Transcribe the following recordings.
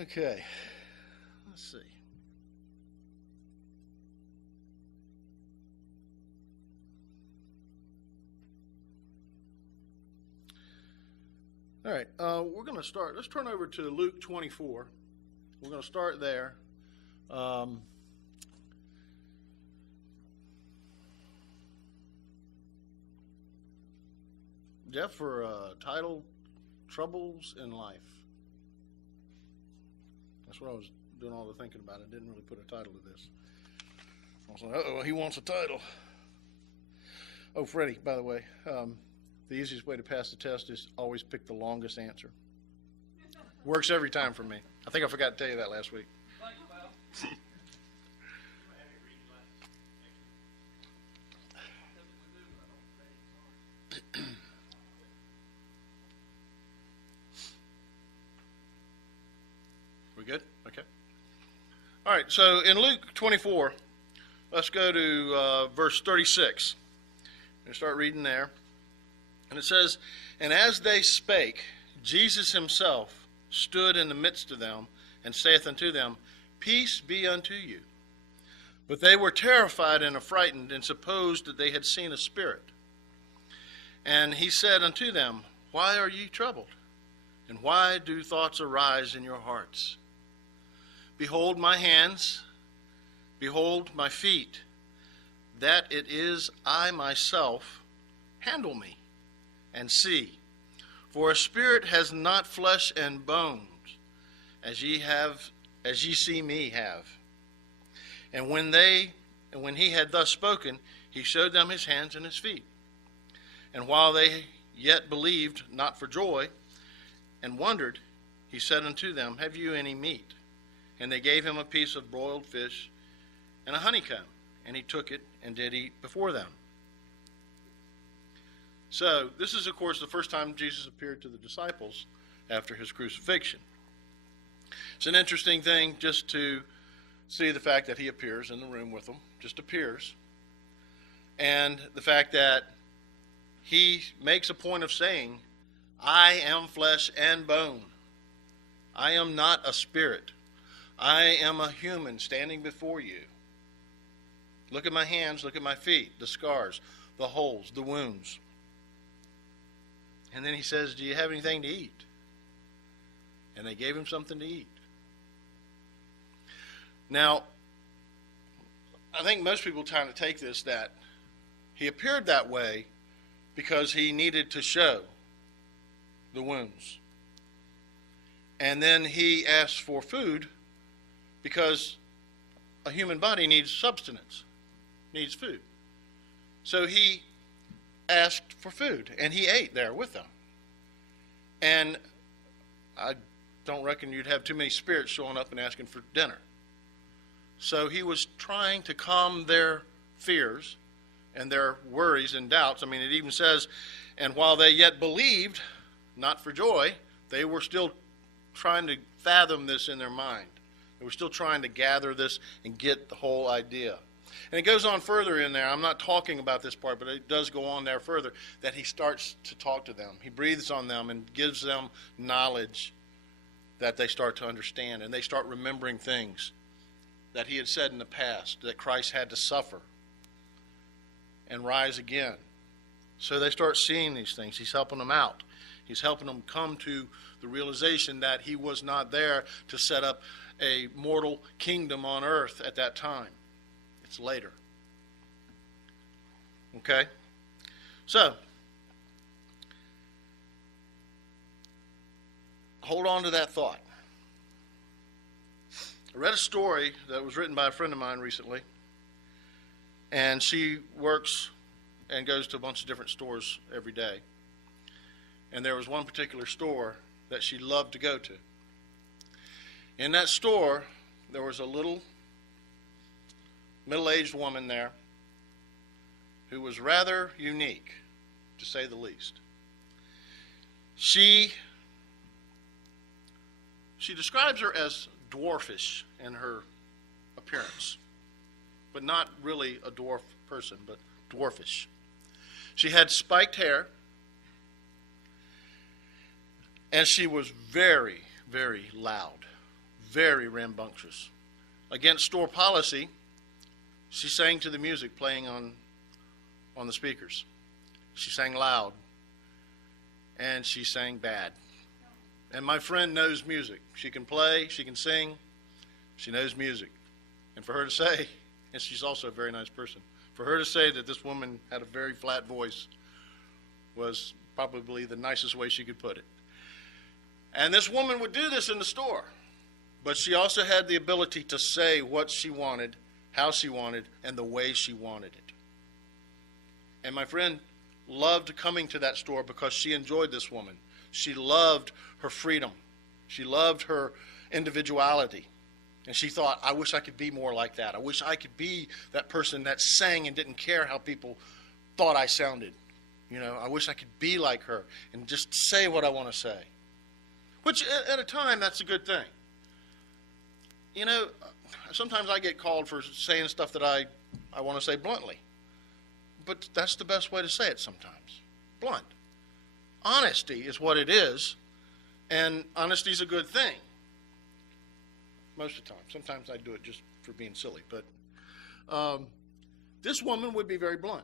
Okay, let's see. All right, we're going to start. Let's turn over to Luke 24. We're going to start there. Jeff, for title, Troubles in Life. That's what I was doing all the thinking about. I didn't really put a title to this. I was like, uh-oh, he wants a title. Oh, Freddie, by the way, the easiest way to pass the test is always pick the longest answer. Works every time for me. I think I forgot to tell you that last week. We good? Okay. All right, so in Luke 24, let's go to verse 36. We'll start reading there. And it says, "And as they spake, Jesus himself stood in the midst of them, and saith unto them, Peace be unto you. But they were terrified and affrighted, and supposed that they had seen a spirit. And he said unto them, Why are ye troubled? And why do thoughts arise in your hearts? Behold my hands, behold my feet, that it is I myself. Handle me, and see. For a spirit has not flesh and bones, as ye see me have. And when he had thus spoken, he showed them his hands and his feet. And while they yet believed not for joy, and wondered, he said unto them, Have you any meat? And they gave him a piece of broiled fish and a honeycomb. And he took it and did eat before them. So, this is, of course, the first time Jesus appeared to the disciples after his crucifixion. It's an interesting thing just to see the fact that he appears in the room with them, just appears. And the fact that he makes a point of saying, I am flesh and bone. I am not a spirit. I am a human standing before you. Look at my hands, look at my feet, the scars, the holes, the wounds. And then he says, Do you have anything to eat? And they gave him something to eat. Now, I think most people kind of take this that he appeared that way because he needed to show the wounds. And then he asked for food because a human body needs substance, needs food. So he asked for food, and he ate there with them. And I don't reckon you'd have too many spirits showing up and asking for dinner. So he was trying to calm their fears and their worries and doubts. I mean, it even says, and while they yet believed, not for joy, they were still trying to fathom this in their mind. They were still trying to gather this and get the whole idea. And it goes on further in there. I'm not talking about this part, but it does go on there further, that he starts to talk to them. He breathes on them and gives them knowledge that they start to understand. And they start remembering things that he had said in the past, that Christ had to suffer and rise again. So they start seeing these things. He's helping them out. He's helping them come to the realization that he was not there to set up a mortal kingdom on earth at that time. It's later. Okay? So, hold on to that thought. I read a story that was written by a friend of mine recently, and she works and goes to a bunch of different stores every day. And there was one particular store that she loved to go to. In that store, there was a little middle-aged woman there who was rather unique, to say the least. She describes her as dwarfish in her appearance, but not really a dwarf person, but dwarfish. She had spiked hair, and she was very, very loud, very rambunctious. Against store policy, she sang to the music playing on the speakers. She sang loud, and she sang bad. And my friend knows music. She can play, she can sing, she knows music. And for her to say, and she's also a very nice person, for her to say that this woman had a very flat voice was probably the nicest way she could put it. And this woman would do this in the store, but she also had the ability to say what she wanted, how she wanted, and the way she wanted it. And my friend loved coming to that store because she enjoyed this woman. She loved her freedom. She loved her individuality. And she thought, I wish I could be more like that. I wish I could be that person that sang and didn't care how people thought I sounded. I wish I could be like her and just say what I want to say. Which, at a time, that's a good thing. Sometimes I get called for saying stuff that I want to say bluntly. But that's the best way to say it sometimes. Blunt. Honesty is what it is, and honesty is a good thing. Most of the time. Sometimes I do it just for being silly. But this woman would be very blunt.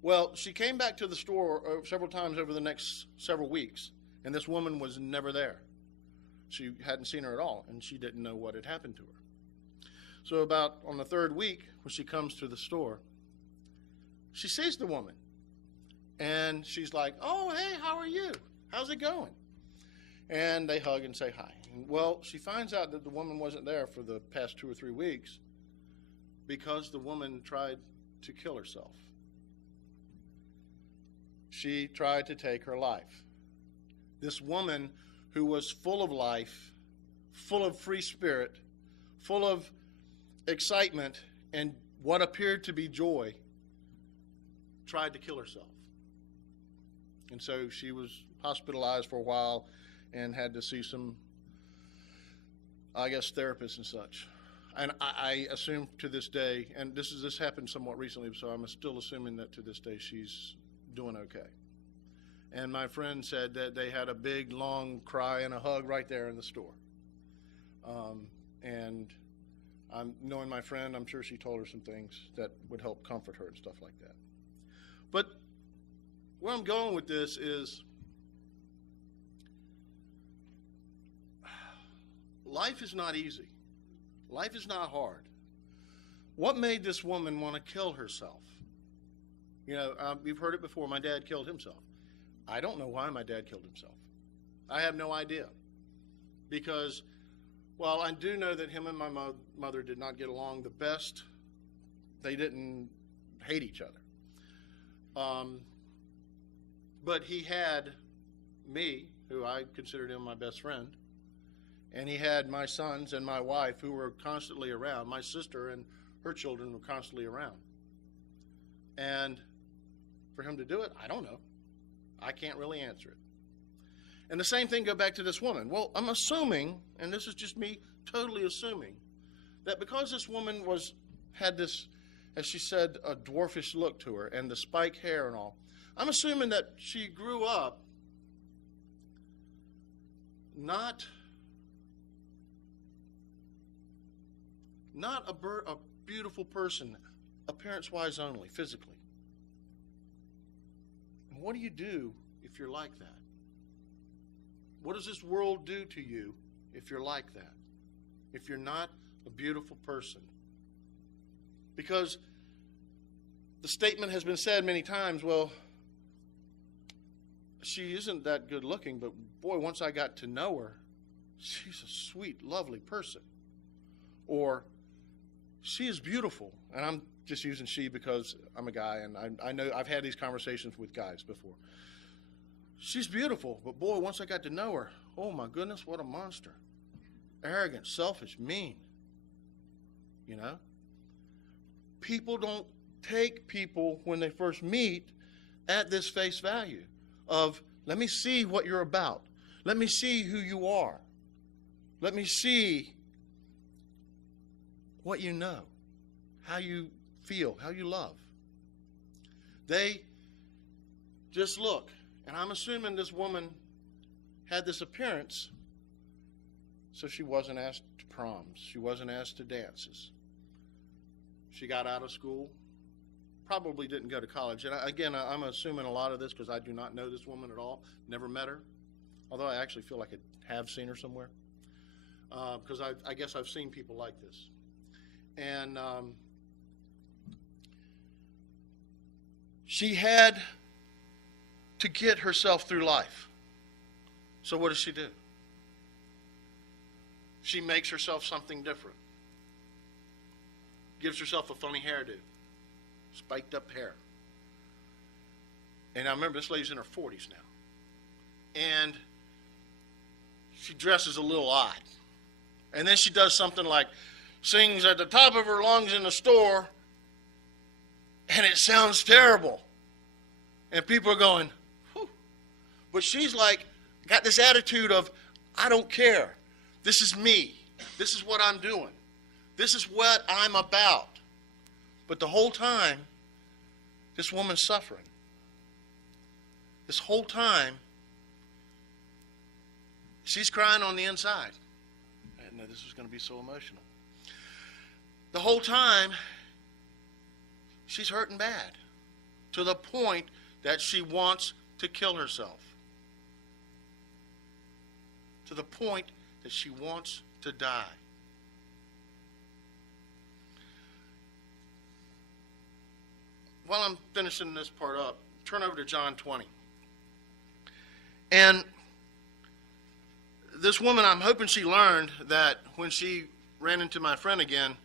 Well, she came back to the store several times over the next several weeks, and this woman was never there. She hadn't seen her at all, and she didn't know what had happened to her. So about on the third week, when she comes to the store, she sees the woman, and she's like, oh, hey, how are you? How's it going? And they hug and say hi. Well, she finds out that the woman wasn't there for the past 2 or 3 weeks because the woman tried to kill herself. She tried to take her life. This woman who was full of life, full of free spirit, full of excitement and what appeared to be joy, tried to kill herself. And so she was hospitalized for a while and had to see some, therapists and such. And I assume to this day, and this happened somewhat recently, so I'm still assuming that to this day she's doing okay. And my friend said that they had a big, long cry and a hug right there in the store. And knowing my friend, I'm sure she told her some things that would help comfort her and stuff like that. But where I'm going with this is life is not easy. Life is not hard. What made this woman want to kill herself? You've heard it before. My dad killed himself. I don't know why my dad killed himself. I have no idea. Because, well, I do know that him and my mother did not get along the best. They didn't hate each other. But he had me, who I considered him my best friend, and he had my sons and my wife who were constantly around. My sister and her children were constantly around. And for him to do it, I don't know. I can't really answer it. And the same thing go back to this woman. Well, I'm assuming, and this is just me totally assuming, that because this woman had this, as she said, a dwarfish look to her and the spike hair and all, I'm assuming that she grew up not a beautiful person, appearance-wise only, physically. And what do you do if you're like that? What does this world do to you if you're like that? If you're not a beautiful person? Because the statement has been said many times, well, she isn't that good looking, but boy, once I got to know her, she's a sweet, lovely person. Or, she is beautiful. And I'm just using she because I'm a guy, and I know I've had these conversations with guys before. She's beautiful, but boy, once I got to know her, oh my goodness, what a monster. Arrogant, selfish, mean. You know? People don't take people when they first meet at this face value of, let me see what you're about. Let me see who you are. Let me see what you know, how you feel, how you love. They just look. And I'm assuming this woman had this appearance So she wasn't asked to proms. She wasn't asked to dances. She got out of school, probably didn't go to college. And I'm assuming a lot of this because I do not know this woman at all, never met her, although I actually feel like I have seen her somewhere, because I guess I've seen people like this. And she had to get herself through life. So what does she do? She makes herself something different. Gives herself a funny hairdo. Spiked up hair. And I remember this lady's in her 40s now. And she dresses a little odd. And then she does something like sings at the top of her lungs in the store, and it sounds terrible. And people are going, whew. But she's like, got this attitude of, I don't care. This is me. This is what I'm doing. This is what I'm about. But the whole time, this woman's suffering. This whole time, she's crying on the inside. I didn't know this was going to be so emotional. The whole time, she's hurting bad, to the point that she wants to kill herself. To the point that she wants to die. While I'm finishing this part up, turn over to John 20. And this woman, I'm hoping she learned that when she ran into my friend again,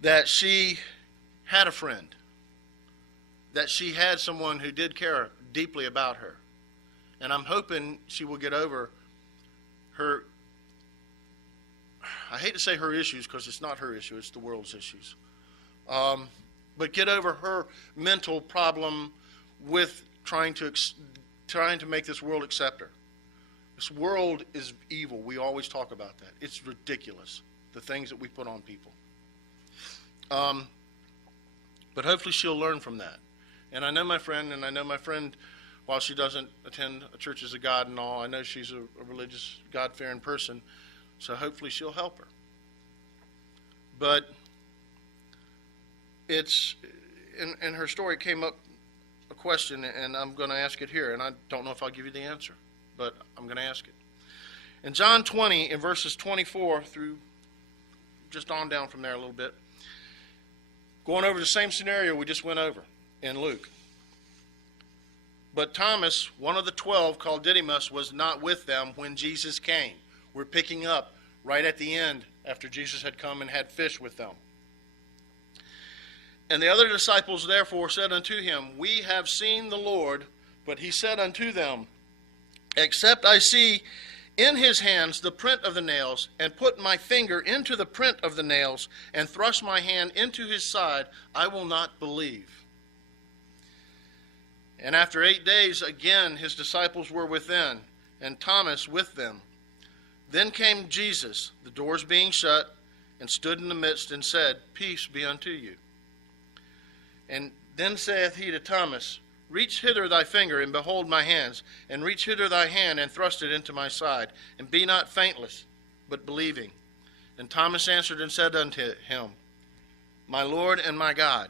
that she had a friend, that she had someone who did care deeply about her. And I'm hoping she will get over her, I hate to say her issues because it's not her issue, it's the world's issues. But get over her mental problem with trying to make this world accept her. This world is evil. We always talk about that. It's ridiculous, the things that we put on people. But hopefully she'll learn from that. And I know my friend, while she doesn't attend churches of God and all, I know she's a religious, God-fearing person, so hopefully she'll help her. But it's, in her story came up a question, and I'm going to ask it here, and I don't know if I'll give you the answer, but I'm going to ask it. In John 20, in verses 24 through just on down from there a little bit, going over the same scenario we just went over in Luke. But Thomas, one of the 12, called Didymus, was not with them when Jesus came. We're picking up right at the end after Jesus had come and had fish with them. And the other disciples therefore said unto him, We have seen the Lord. But he said unto them, Except I see in his hands the print of the nails, and put my finger into the print of the nails, and thrust my hand into his side, I will not believe. And after 8 days again his disciples were within, and Thomas with them. Then came Jesus, the doors being shut, and stood in the midst, and said, Peace be unto you. And then saith he to Thomas, Reach hither thy finger, and behold my hands, and reach hither thy hand, and thrust it into my side, and be not faintless, but believing. And Thomas answered and said unto him, My Lord and my God.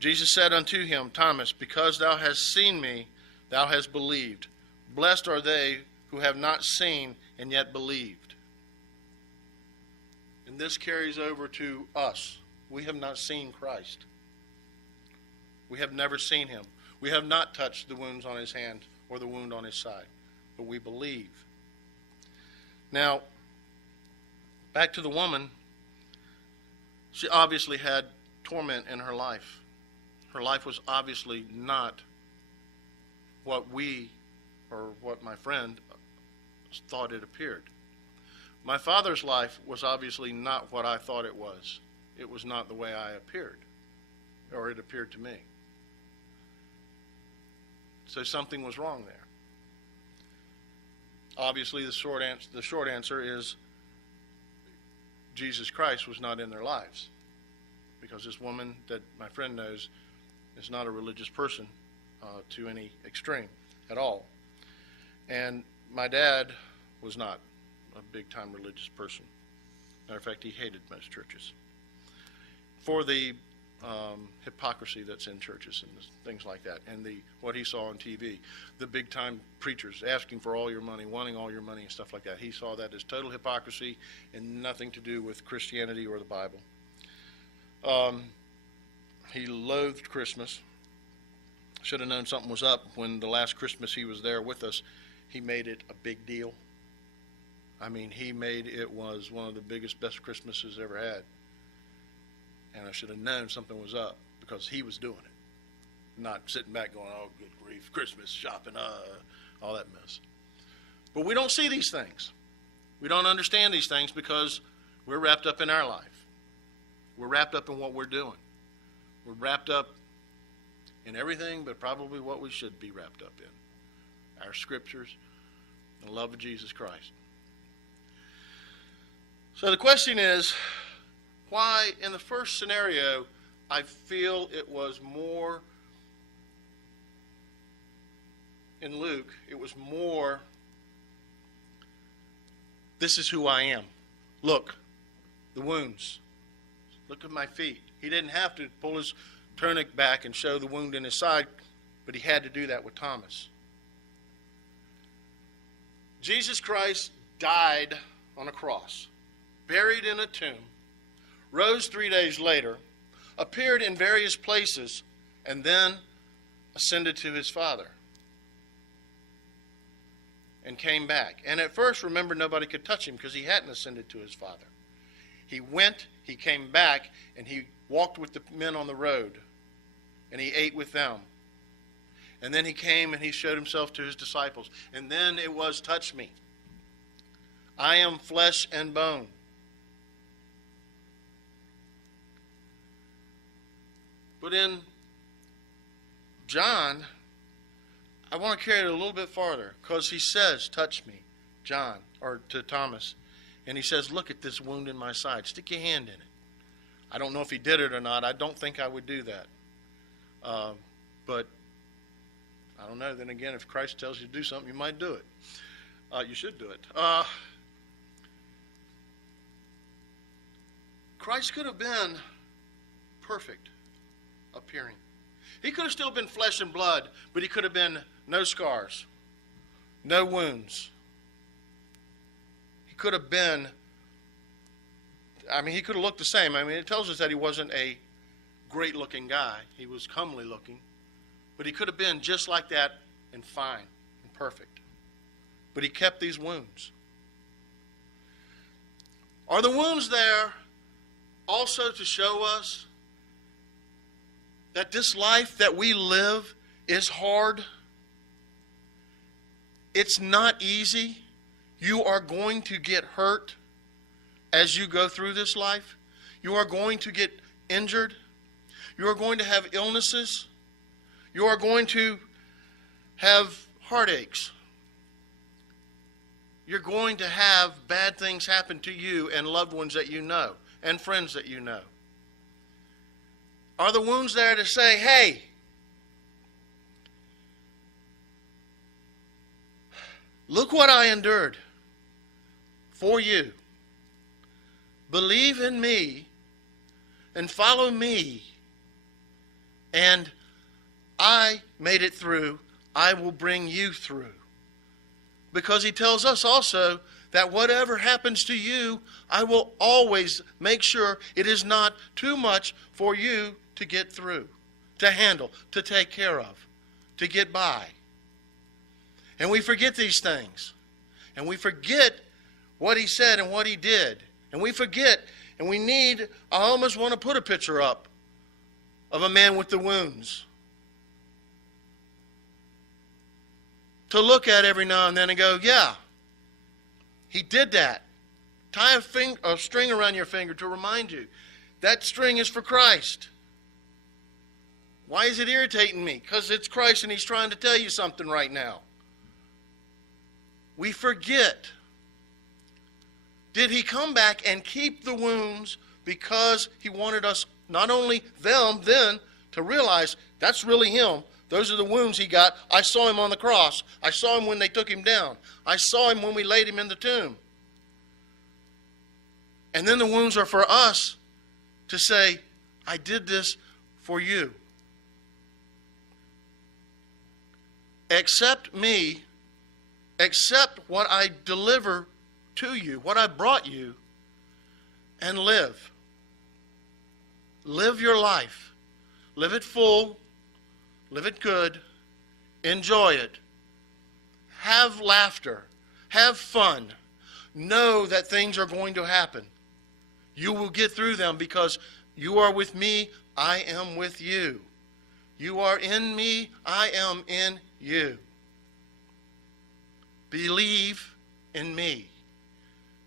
Jesus said unto him, Thomas, because thou hast seen me, thou hast believed. Blessed are they who have not seen and yet believed. And this carries over to us. We have not seen Christ. We have never seen him. We have not touched the wounds on his hand or the wound on his side, but we believe. Now, back to the woman. She obviously had torment in her life. Her life was obviously not what we, or what my friend, thought it appeared. My father's life was obviously not what I thought it was. It was not the way I appeared, or it appeared to me. So something was wrong there. Obviously, the short answer is Jesus Christ was not in their lives, because this woman that my friend knows is not a religious person to any extreme at all. And my dad was not a big-time religious person. Matter of fact, he hated most churches for the hypocrisy that's in churches and things like that, and what he saw on TV, the big-time preachers asking for all your money, wanting all your money and stuff like that. He saw that as total hypocrisy and nothing to do with Christianity or the Bible. He loathed Christmas. Should have known something was up when the last Christmas he was there with us. He made it a big deal. I mean, he made it was one of the biggest, best Christmases ever had. And I should have known something was up because he was doing it. Not sitting back going, oh, good grief, Christmas shopping, all that mess. But we don't see these things. We don't understand these things because we're wrapped up in our life. We're wrapped up in what we're doing. We're wrapped up in everything but probably what we should be wrapped up in. Our scriptures, the love of Jesus Christ. So the question is, why in the first scenario I feel it was more, in Luke, it was more, this is who I am. Look, the wounds. Look at my feet. He didn't have to pull his tunic back and show the wound in his side, but he had to do that with Thomas. Jesus Christ died on a cross, buried in a tomb, rose 3 days later, appeared in various places, and then ascended to his Father and came back. And at first, remember, nobody could touch him because he hadn't ascended to his Father. He went, he came back, and he walked with the men on the road, and he ate with them. And then he came and he showed himself to his disciples. And then it was, touch me. I am flesh and bone. But in John, I want to carry it a little bit farther because he says, touch me, John, or to Thomas. And he says, look at this wound in my side. Stick your hand in it. I don't know if he did it or not. I don't think I would do that. But I don't know. Then again, if Christ tells you to do something, you might do it. You should do it. Christ could have been perfect appearing. He could have still been flesh and blood, but he could have been no scars, no wounds. He could have been, he could have looked the same. It tells us that he wasn't a great-looking guy. He was comely-looking. But he could have been just like that and fine and perfect. But he kept these wounds. Are the wounds there also to show us that this life that we live is hard? It's not easy. You are going to get hurt as you go through this life. You are going to get injured. You are going to have illnesses. You are going to have heartaches. You're going to have bad things happen to you and loved ones that you know and friends that you know. Are the wounds there to say, hey, look what I endured for you. Believe in me and follow me. And I made it through. I will bring you through. Because he tells us also that whatever happens to you, I will always make sure it is not too much for you to get through, to handle, to take care of, to get by. And we forget these things. And we forget what he said and what he did. And we forget, and we need, I almost want to put a picture up of a man with the wounds to look at every now and then and go, yeah, he did that. Tie a string around your finger to remind you that string is for Christ. Why is it irritating me? Because it's Christ and he's trying to tell you something right now. We forget. Did he come back and keep the wounds because he wanted us, not only them then, to realize that's really him. Those are the wounds he got. I saw him on the cross. I saw him when they took him down. I saw him when we laid him in the tomb. And then the wounds are for us to say, I did this for you. Accept me. Accept what I deliver to you, what I brought you, and live. Live your life. Live it full. Live it good. Enjoy it. Have laughter. Have fun. Know that things are going to happen. You will get through them because you are with me, I am with you. You are in me, I am in you. Believe in me.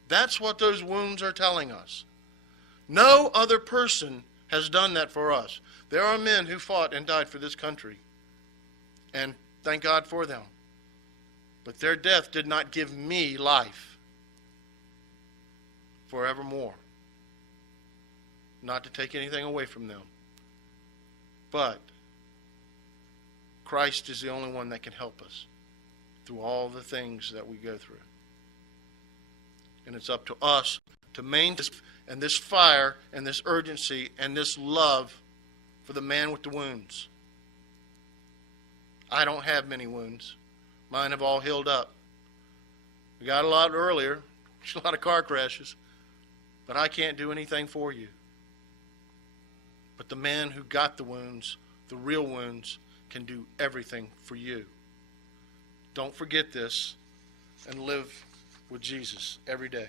That's what those wounds are telling us. No other person has done that for us. There are men who fought and died for this country, and thank God for them. But their death did not give me life forevermore. Not to take anything away from them. But Christ is the only one that can help us through all the things that we go through. And it's up to us to maintain and this fire and this urgency and this love for the man with the wounds. I don't have many wounds. Mine have all healed up. We got a lot earlier. There's a lot of car crashes. But I can't do anything for you. But the man who got the wounds, the real wounds, can do everything for you. Don't forget this and live with Jesus every day.